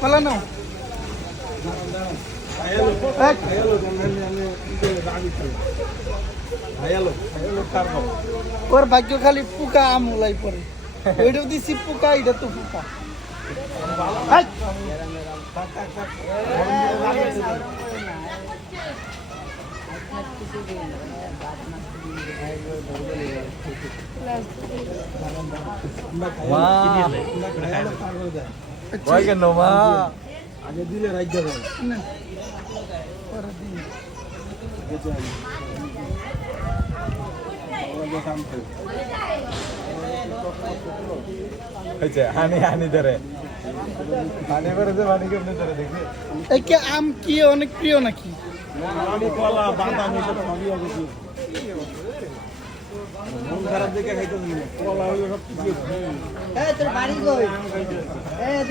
পালা নাও ওর ভাগ্য খালি পোকা আমলাই পরে ওইটাও দিছি পোকা এটা তো পোকা আগে দিলে রাজ্য হানি হানি ধরে হানি করে যে হানি কেমনে ধরে দেখি একে আম কি অনেক প্রিয় নাকি আমি কলা বাদাম এসব সবই হবে কি মন খারাপ দেখে খাইতে কলা হইলো সব কিছু তোর বাড়ি কই